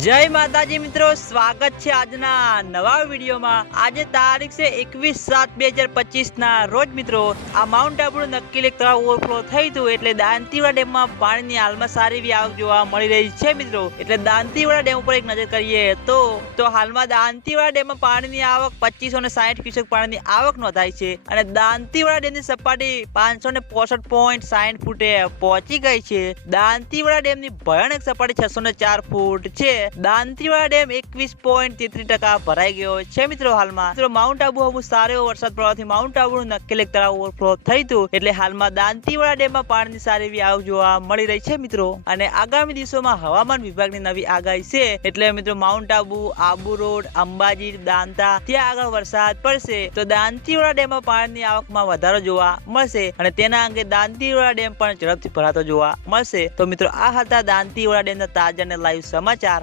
જય માતાજી મિત્રો, સ્વાગત છે આજના નવા વિડીયોમાં. આજે તારીખ છે એકવીસ સાત બે હજાર પચીસ ના રોજ મિત્રો, આ માઉન્ટ આબુ નક્કી લેક તળાવ ઓવરફ્લો થઈ હતું એટલે દાંતીવાડા ડેમમાં પાણીની હાલમાં સારી એવી આવક જોવા મળી રહી છે મિત્રો. એટલે દાંતીવાડા ડેમ ઉપર એક નજર કરીએ તો તો હાલમાં દાંતીવાડા ડેમમાં પાણીની આવક પચીસો ને સાહીઠ ક્યુસેક પાણીની આવક નોંધાઈ છે અને દાંતીવાડા ડેમની સપાટી પાંચસો ને પોસઠ પોઈન્ટ સાઠ ફૂટે પહોંચી ગઈ છે. દાંતીવાડા ડેમની ભયાનક સપાટી છસો ને ચાર ફૂટ છે. દાંતીવાડા ડેમ એકવીસ પોઈન્ટ તેત્રીસ ટકા ભરાઈ ગયો છે મિત્રો હાલમાં. મિત્રો, માઉન્ટ આબુ હબુ સારો એવો વરસાદ પડવાથી માઉન્ટ આબુ નક્કી તળાવ ઓવરફ્લો થઈ હતું. એટલે હાલમાં દાંતીવાડા ડેમમાં પાણીની સારી એવી આવક જોવા મળી રહી છે મિત્રો. અને આગામી દિવસોમાં હવામાન વિભાગની નવી આગાહી છે. એટલે મિત્રો, માઉન્ટ આબુ આબુ રોડ, અંબાજી, દાંતા, ત્યાં આગળ વરસાદ પડશે. તો દાંતીવાડા ડેમમાં પાણીની આવકમાં વધારો જોવા મળશે. અને તેના અંગે દાંતીવાડા ડેમ પણ ઝડપથી ભરાતો જોવા મળશે. તો મિત્રો, આ હતા દાંતીવાડા ડેમના તાજા અને લાઈવ સમાચાર.